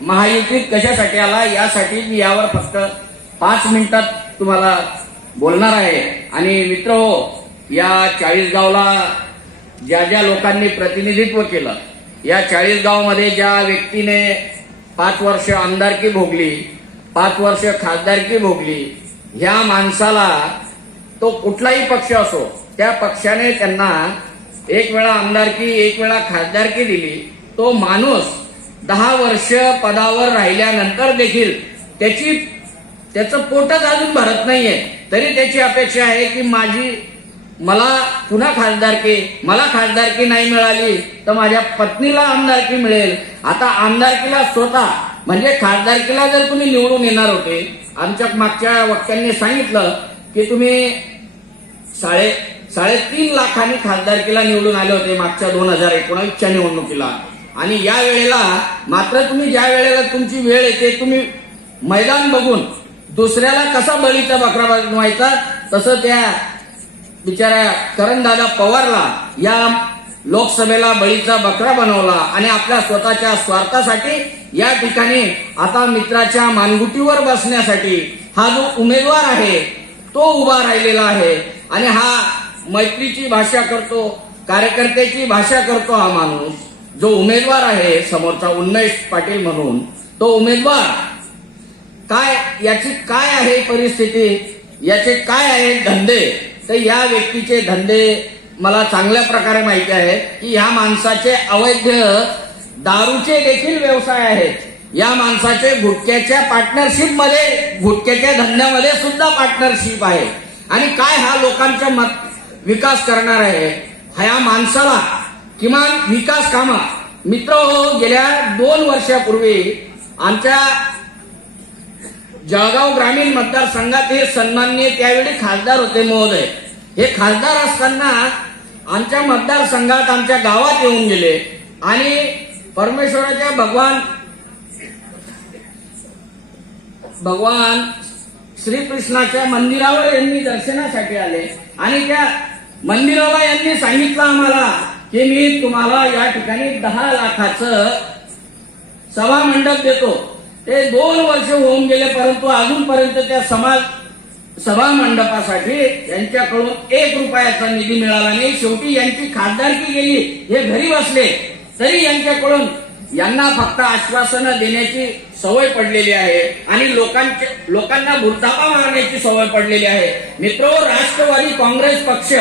महायुतीत कशासाठी आला यासाठी मी यावर फक्त पाच मिनिटात तुम्हाला बोलणार आहे. आणि मित्र हो या चाळीसगावला ज्या ज्या लोकांनी प्रतिनिधित्व केलं या चाळीसगावमध्ये ज्या व्यक्तीने पाच वर्ष आमदारकी भोगली पाच वर्ष खासदारकी भोगली ह्या माणसाला तो कुठलाही पक्ष असो त्या पक्षाने त्यांना एक वेळा आमदारकी एक वेळा खासदारकी दिली तो माणूस दहा वर्ष पदावर राहिल्यानंतर देखील त्याची त्याचं पोटच अजून भरत नाहीये. तरी त्याची अपेक्षा आहे की माझी मला पुन्हा खासदारकी मला खासदारकी नाही मिळाली तर माझ्या पत्नीला आमदारकी मिळेल. आता आमदारकीला स्वतः म्हणजे खासदारकीला जर तुम्ही निवडून येणार होते आमच्या मागच्या वक्त्यांनी सांगितलं की तुम्ही साडे साडेतीन लाखांनी खासदारकीला निवडून आले होते मागच्या दोन हजार एकोणावीसच्या निवडणुकीला. आणि या वेळेला मात्र तुम्ही ज्या वेळेला तुमची वेळ येते तुम्ही मैदान बघून दुसऱ्याला कसा बळीचा बकरा बनवायचा तसं त्या बिचाऱ्या करणदादा पवारला या लोकसभेला बळीचा बकरा बनवला आणि आपल्या स्वतःच्या स्वार्थासाठी या ठिकाणी आता मित्राच्या मानगुटीवर बसण्यासाठी हा जो उमेदवार आहे तो उभा राहिलेला आहे. आणि हा मैत्रीची भाषा करतो कार्यकर्त्याची भाषा करतो हा माणूस. जो उमेदवार आहे समोरचा उन्मेष पाटील म्हणून तो उमेदवार काय याची काय आहे परिस्थिती याचे काय आहे धंदे तर या व्यक्तीचे धंदे मला चांगल्या प्रकारे माहिती आहे की ह्या माणसाचे अवैध दारूचे देखील व्यवसाय आहेत. या माणसाचे गुटख्याच्या पार्टनरशिपमध्ये गुटख्याच्या धंद्यामध्ये सुद्धा पार्टनरशिप आहे. आणि काय हा लोकांचा मत विकास करणार आहे ह्या माणसाला किमान विकास कामा. मित्र हो गेल्या दोन वर्षापूर्वी आमच्या जळगाव ग्रामीण मतदारसंघात हे सन्माननीय त्यावेळी खासदार होते महोदय. हे खासदार असताना आमच्या मतदारसंघात आमच्या गावात येऊन गेले आणि परमेश्वराच्या भगवान भगवान श्रीकृष्णाच्या मंदिरावर यांनी दर्शनासाठी आले आणि त्या मंदिराला यांनी सांगितलं आम्हाला की मी तुम्हाला या ठिकाणी दहा लाखाचं सभा मंडप देतो. ते दोन वर्ष होऊन गेले परंतु अजूनपर्यंत त्या समाज सभा मंडपासाठी यांच्याकडून एक रुपयाचा निधी मिळाला नाही. शेवटी यांची खासदारकी गेली हे घरी बसले तरी यांच्याकडून यांना फक्त आश्वासनं देण्याची सवय पडलेली आहे आणि लोकांच्या लोकांना भुलतापा मारण्याची सवय पडलेली आहे. मित्र राष्ट्रवादी काँग्रेस पक्ष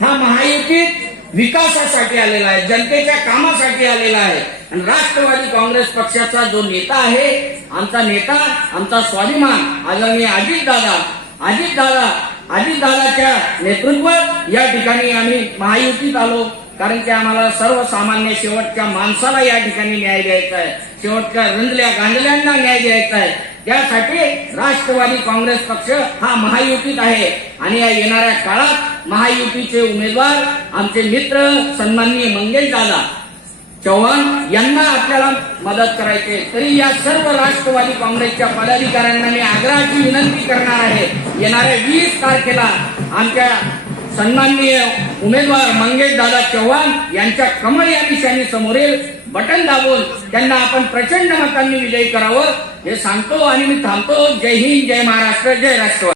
हा महायुतीत विकासासाठी आलेला आहे जनतेच्या कामासाठी आलेला आहे. आणि राष्ट्रवादी काँग्रेस पक्षाचा जो नेता आहे आमचा नेता आमचा स्वाभिमान आदरणीय अजितदादा अजितदादा अजितदादाच्या नेतृत्वात या ठिकाणी आम्ही महायुतीत आलो. कारण की आम्हाला सर्वसामान्य शेवटच्या माणसाला या ठिकाणी न्याय द्यायचा आहे. शेवटच्या रंजल्या गांजल्यांना न्याय द्यायचा आहे. त्यासाठी राष्ट्रवादी काँग्रेस पक्ष हा महायुतीत आहे. आणि या येणाऱ्या काळात महायुतीचे उमेदवार आमचे मित्र सन्माननीय मंगेश दादा चव्हाण यांना आपल्याला मदत करायचे तरी या सर्व राष्ट्रवादी काँग्रेसच्या पदाधिकाऱ्यांना मी आग्रहाची विनंती करणार आहे. येणाऱ्या वीस तारखेला आमच्या सन्माननीय उमेदवार मंगेश दादा चव्हाण यांच्या कमळ या निशाणी समोरील बटन दाबून त्यांना आपण प्रचंड मतांनी विजयी करावं. हे सांगतो आणि मी थांबतो. जय हिंद जय महाराष्ट्र जय राष्ट्रवादी.